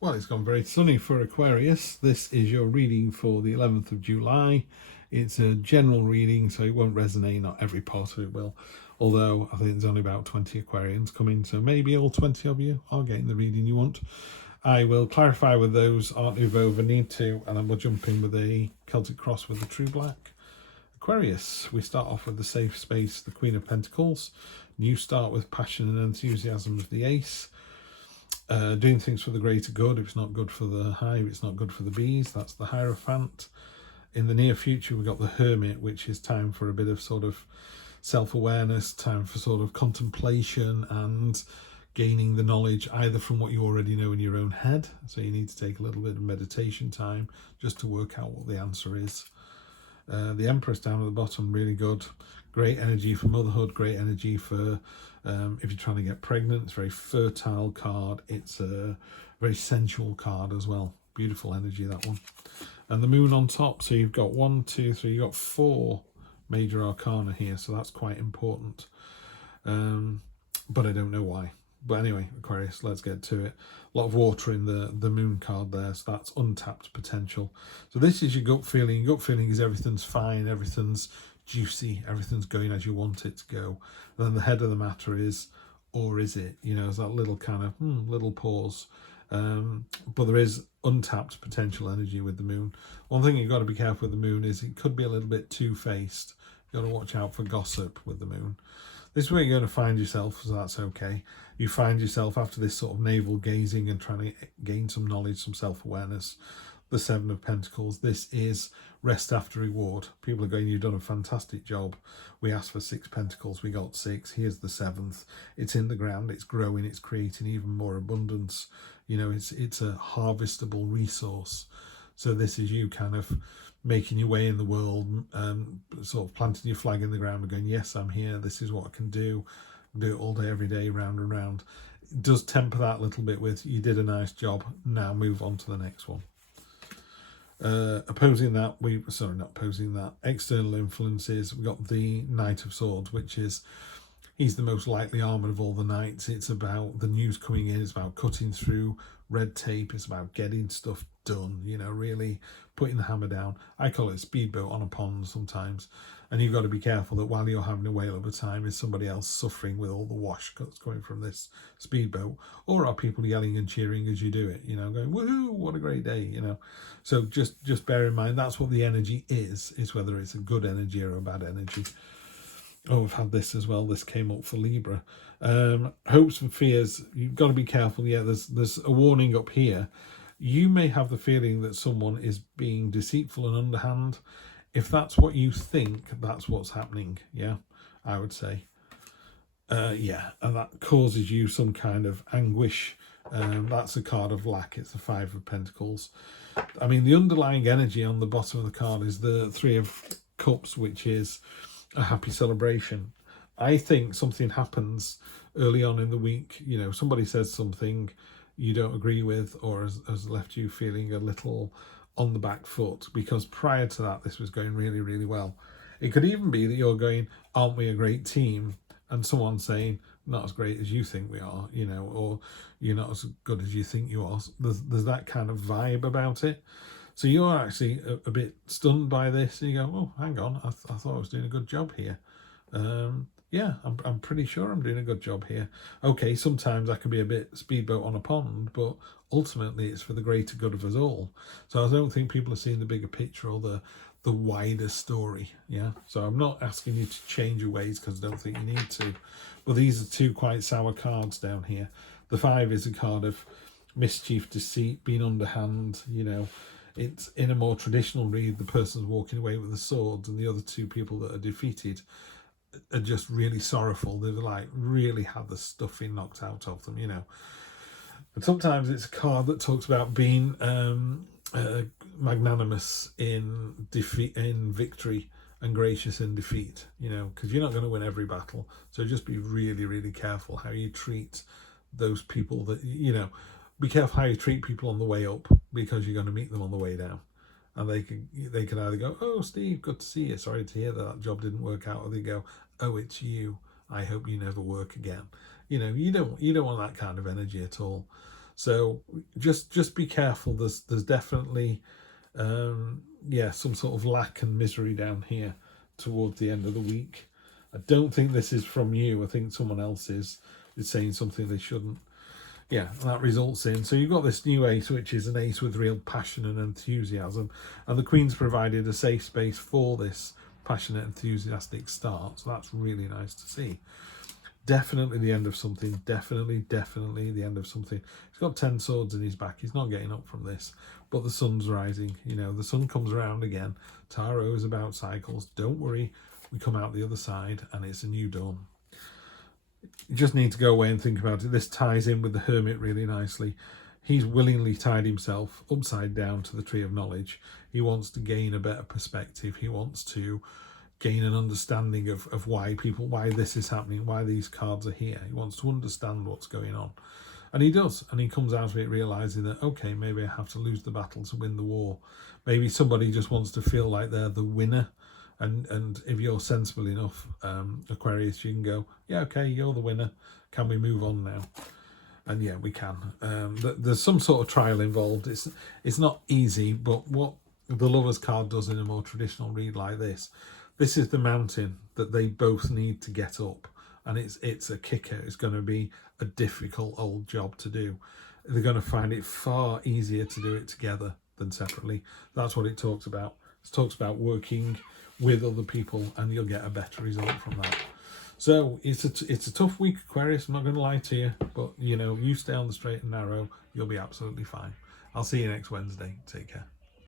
Well, it's gone very sunny for Aquarius. This is your reading for the 11th of July. It's a general reading, so it won't resonate. Not every part of it will. Although I think there's only about 20 Aquarians coming, so maybe all 20 of you are getting the reading you want. I will clarify with those aren't who've over need to, and then we'll jump in with a Celtic cross with the true black. Aquarius, we start off with the safe space, the Queen of Pentacles. New start with passion and enthusiasm of the Ace. Doing things for the greater good. If it's not good for the hive, it's not good for the bees. That's the Hierophant. In the near future, we've got the Hermit, which is time for a bit of sort of self-awareness, time for sort of contemplation and gaining the knowledge either from what you already know in your own head. So you need to take a little bit of meditation time just to work out what the answer is. The Empress down at the bottom, really good. Great energy for motherhood, great energy for if you're trying to get pregnant. It's a very fertile card. It's a very sensual card as well. Beautiful energy, that one. And the Moon on top. So you've got 1, 2, 3, you've got 4 major arcana here. So that's quite important. But I don't know why. But anyway, Aquarius, let's get to it. A lot of water in the Moon card there, so that's untapped potential. So this is your gut feeling. Your gut feeling is everything's fine, everything's juicy, everything's going as you want it to go. And then the head of the matter is, or is it? You know, it's that little kind of little pause. But there is untapped potential energy with the Moon. One thing you've got to be careful with the Moon is it could be a little bit two-faced. You've got to watch out for gossip with the Moon. This is where you're going to find yourself, so that's okay. You find yourself after this sort of navel gazing and trying to gain some knowledge, some self-awareness. The Seven of Pentacles. This is rest after reward. People are going, you've done a fantastic job. We asked for 6 pentacles, we got 6. Here's the 7th. It's in the ground, it's growing, it's creating even more abundance. You know, it's a harvestable resource. So this is you kind of making your way in the world, sort of planting your flag in the ground and going, yes, I'm here, this is what I can do. Do it all day, every day, round and round. It does temper that a little bit with, you did a nice job, now move on to the next one. Opposing that, not opposing that, external influences, we've got the Knight of Swords, which is, he's the most lightly armoured of all the knights. It's about the news coming in, it's about cutting through red tape, it's about getting stuff done, you know, really putting the hammer down. I call it a speedboat on a pond sometimes, and you've got to be careful that while you're having a whale of a time, is somebody else suffering with all the wash that's coming from this speedboat, or are people yelling and cheering as you do it, you know, going, woohoo, what a great day, you know. So just bear in mind, that's what the energy is whether it's a good energy or a bad energy. Oh, I've had this as well. This came up for Libra. Hopes and fears. You've got to be careful. Yeah, there's a warning up here. You may have the feeling that someone is being deceitful and underhand. If that's what you think, that's what's happening. Yeah, I would say. Yeah, and that causes you some kind of anguish. That's a card of lack. It's the 5 of Pentacles. I mean, the underlying energy on the bottom of the card is the 3 of Cups, which is a happy celebration. I think something happens early on in the week. You know, somebody says something you don't agree with, or has left you feeling a little on the back foot, because prior to that, this was going really, really well. It could even be that you're going, aren't we a great team? And someone's saying, not as great as you think we are, you know, or you're not as good as you think you are. There's that kind of vibe about it. So you're actually a bit stunned by this, and you go, oh, hang on, I thought I was doing a good job here. Yeah, I'm pretty sure I'm doing a good job here. Okay, sometimes I can be a bit speedboat on a pond, but ultimately it's for the greater good of us all. So I don't think people are seeing the bigger picture or the wider story. Yeah, so I'm not asking you to change your ways, because I don't think you need to. But these are 2 quite sour cards down here. The 5 is a card of mischief, deceit, being underhand, you know. It's in a more traditional read, the person's walking away with the swords, and the other 2 people that are defeated are just really sorrowful. They've like really had the stuffing knocked out of them, you know. But sometimes it's a card that talks about being magnanimous in defeat, in victory, and gracious in defeat, you know, because you're not going to win every battle. So just be really, really careful how you treat those people that, you know, be careful how you treat people on the way up, because you're going to meet them on the way down. And they can either go, oh, Steve, good to see you. Sorry to hear that job didn't work out. Or they go, oh, it's you. I hope you never work again. You know, you don't want that kind of energy at all. So just be careful. There's definitely some sort of lack and misery down here towards the end of the week. I don't think this is from you. I think someone else is saying something they shouldn't. Yeah, and that results in, so you've got this new ace, which is an ace with real passion and enthusiasm, and the Queen's provided a safe space for this passionate, enthusiastic start, so that's really nice to see. Definitely the end of something, definitely the end of something. He's got 10 swords in his back, he's not getting up from this, but the sun's rising, you know, the sun comes around again. Tarot is about cycles, don't worry, we come out the other side and it's a new dawn. You just need to go away and think about it. This ties in with the Hermit really nicely. He's willingly tied himself upside down to the tree of knowledge. He wants to gain a better perspective. He wants to gain an understanding of why this is happening, why these cards are here. He wants to understand what's going on. And he does. And he comes out of it realizing that, okay, maybe I have to lose the battle to win the war. Maybe somebody just wants to feel like they're the winner. And if you're sensible enough, Aquarius, you can go, yeah, okay, you're the winner. Can we move on now? And yeah, we can. There's some sort of trial involved. It's not easy, but what the Lovers card does in a more traditional read like this is the mountain that they both need to get up. And it's a kicker. It's going to be a difficult old job to do. They're going to find it far easier to do it together than separately. That's what it talks about. It talks about working with other people, and you'll get a better result from that. So it's a tough week, Aquarius, I'm not going to lie to you, but you know, you stay on the straight and narrow, you'll be absolutely fine. I'll see you next Wednesday. Take care.